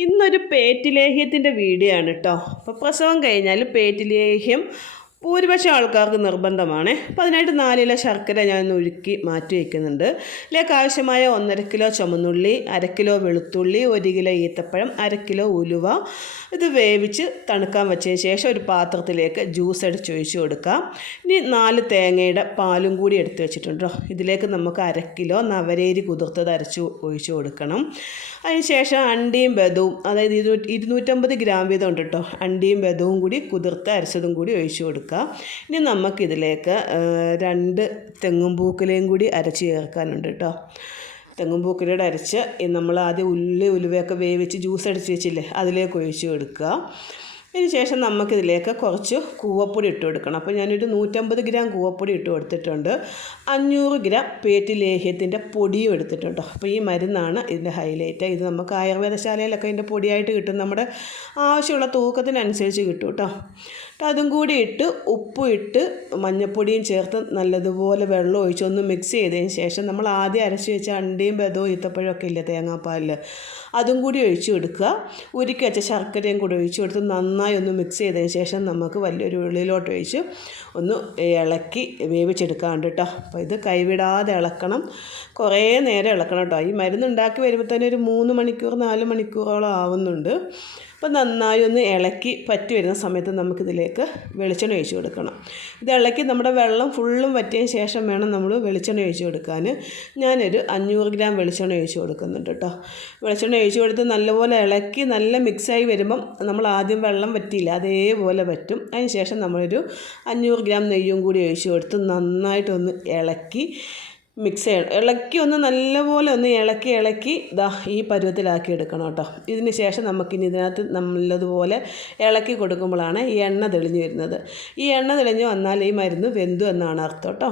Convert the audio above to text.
ഇന്നൊരു പേറ്റിലേഹ്യത്തിൻ്റെ വീഡിയോ ആണ് കേട്ടോ. അപ്പോൾ പ്രസവം കഴിഞ്ഞാൽ പേറ്റിലേഹ്യം ഭൂരിപക്ഷം ആൾക്കാർക്ക് നിർബന്ധമാണ്. അപ്പോൾ അതിനായിട്ട് 4 കിലോ ശർക്കര ഞാൻ ഉരുക്കി മാറ്റി വയ്ക്കുന്നുണ്ട്. ഇതിലേക്ക് ആവശ്യമായ 1.5 കിലോ ചുമന്നുള്ളി, 1/2 കിലോ വെളുത്തുള്ളി, 1 കിലോ ഈത്തപ്പഴം, 1/2 കിലോ ഉലുവ. ഇത് വേവിച്ച് തണുക്കാൻ വെച്ചതിന് ശേഷം ഒരു പാത്രത്തിലേക്ക് ജ്യൂസ് അടിച്ചൊഴിച്ച് കൊടുക്കാം. ഇനി 4 തേങ്ങയുടെ പാലും കൂടി എടുത്ത് വെച്ചിട്ടുണ്ടോ. ഇതിലേക്ക് നമുക്ക് 1/2 കിലോ നവരേരി കുതിർത്തത് അരച്ച് ഒഴിച്ച് കൊടുക്കണം. അതിനുശേഷം അണ്ടിയും ബദവും, അതായത് 250 ഗ്രാം വീതം ഉണ്ട് കേട്ടോ. അണ്ടിയും ബദവും കൂടി കുതിർത്ത് അരച്ചതും കൂടി ഒഴിച്ച് കൊടുക്കുക. ഇനി നമുക്കിതിലേക്ക് 2 തെങ്ങും പൂക്കുലയും കൂടി അരച്ച് ചേർക്കാനുണ്ട് കേട്ടോ. തെങ്ങും പൂക്കുലയുടെ അരച്ച് നമ്മൾ ആദ്യം ഉലുവയൊക്കെ വേവിച്ച് ജ്യൂസ് അടിച്ച് വെച്ചില്ലേ, അതിലേക്ക് ഒഴിച്ച് കൊടുക്കുക. അതിന് ശേഷം നമുക്കിതിലേക്ക് കുറച്ച് കൂവപ്പൊടി ഇട്ട് കൊടുക്കണം. അപ്പോൾ ഞാനൊരു 150 ഗ്രാം കൂവപ്പൊടി ഇട്ട് കൊടുത്തിട്ടുണ്ട്. 500 ഗ്രാം പേറ്റിലേഹ്യത്തിൻ്റെ പൊടിയും എടുത്തിട്ടുണ്ട്. അപ്പോൾ ഈ മരുന്നാണ് ഇതിൻ്റെ ഹൈലൈറ്റ്. ഇത് നമുക്ക് ആയുർവേദശാലയിലൊക്കെ ഇതിൻ്റെ പൊടിയായിട്ട് കിട്ടും. നമ്മുടെ ആവശ്യമുള്ള തൂക്കത്തിനനുസരിച്ച് കിട്ടും കേട്ടോ. അതും കൂടി ഇട്ട് ഉപ്പും ഇട്ട് മഞ്ഞൾപ്പൊടിയും ചേർത്ത് നല്ലതുപോലെ വെള്ളം ഒഴിച്ച് ഒന്ന് മിക്സ് ചെയ്തതിന് ശേഷം നമ്മൾ ആദ്യം അരച്ച് വെച്ച അണ്ടിയും ബദവും ഈത്തപ്പഴമൊക്കെ ഇല്ലേ, തേങ്ങാപ്പാലിൽ, അതും കൂടി ഒഴിച്ച് കൊടുക്കുക. ഉരുക്കി വെച്ച ശർക്കരയും കൂടി ഒഴിച്ച് കൊടുത്ത് നന്നായി ഒന്ന് മിക്സ് ചെയ്തതിന് ശേഷം നമുക്ക് വലിയൊരു ഉള്ളിലോട്ട് ഒഴിച്ച് ഒന്ന് ഇളക്കി വേവിച്ചെടുക്കാറുണ്ട് കേട്ടോ. അപ്പോൾ ഇത് കൈവിടാതെ ഇളക്കണം, കുറേ നേരം ഇളക്കണം കേട്ടോ. ഈ മരുന്നുണ്ടാക്കി വരുമ്പോൾ തന്നെ ഒരു 3 മണിക്കൂർ 4 മണിക്കൂറോളം ആവുന്നുണ്ട്. അപ്പോൾ നന്നായി ഒന്ന് ഇളക്കി പറ്റി വരുന്ന സമയത്ത് നമുക്കിതിലേക്ക് വെളിച്ചെണ്ണ ഒഴിച്ച് കൊടുക്കണം. ഇത് ഇളക്കി നമ്മുടെ വെള്ളം ഫുള്ളും വറ്റിയതിന് ശേഷം വേണം നമ്മൾ വെളിച്ചെണ്ണ ഒഴിച്ച് കൊടുക്കാൻ. ഞാനൊരു 500 ഗ്രാം വെളിച്ചെണ്ണ ഒഴിച്ച് കൊടുക്കുന്നുണ്ട് കേട്ടോ. വെളിച്ചെണ്ണ ഒഴിച്ച് കൊടുത്ത് നല്ലപോലെ ഇളക്കി നല്ല മിക്സായി വരുമ്പം നമ്മൾ ആദ്യം വെള്ളം വറ്റിയില്ല, അതേപോലെ വറ്റും. അതിന് ശേഷം നമ്മളൊരു 500 ഗ്രാം നെയ്യും കൂടി ഒഴിച്ച് കൊടുത്ത് നന്നായിട്ടൊന്ന് ഇളക്കി മിക്സ് ചെയ്യണം. ഇളക്കി ഒന്ന് നല്ലപോലെ ഒന്ന് ഇളക്കി ഇതാ ഈ പരുവത്തിലാക്കി എടുക്കണം കേട്ടോ. ഇതിന് ശേഷം നമുക്കിനി ഇതിനകത്ത് നല്ലതുപോലെ ഇളക്കി കൊടുക്കുമ്പോഴാണ് ഈ എണ്ണ തെളിഞ്ഞ് വരുന്നത്. ഈ എണ്ണ തെളിഞ്ഞ് വന്നാൽ ഈ മരുന്ന് വെന്തു എന്നാണ് അർത്ഥം കേട്ടോ.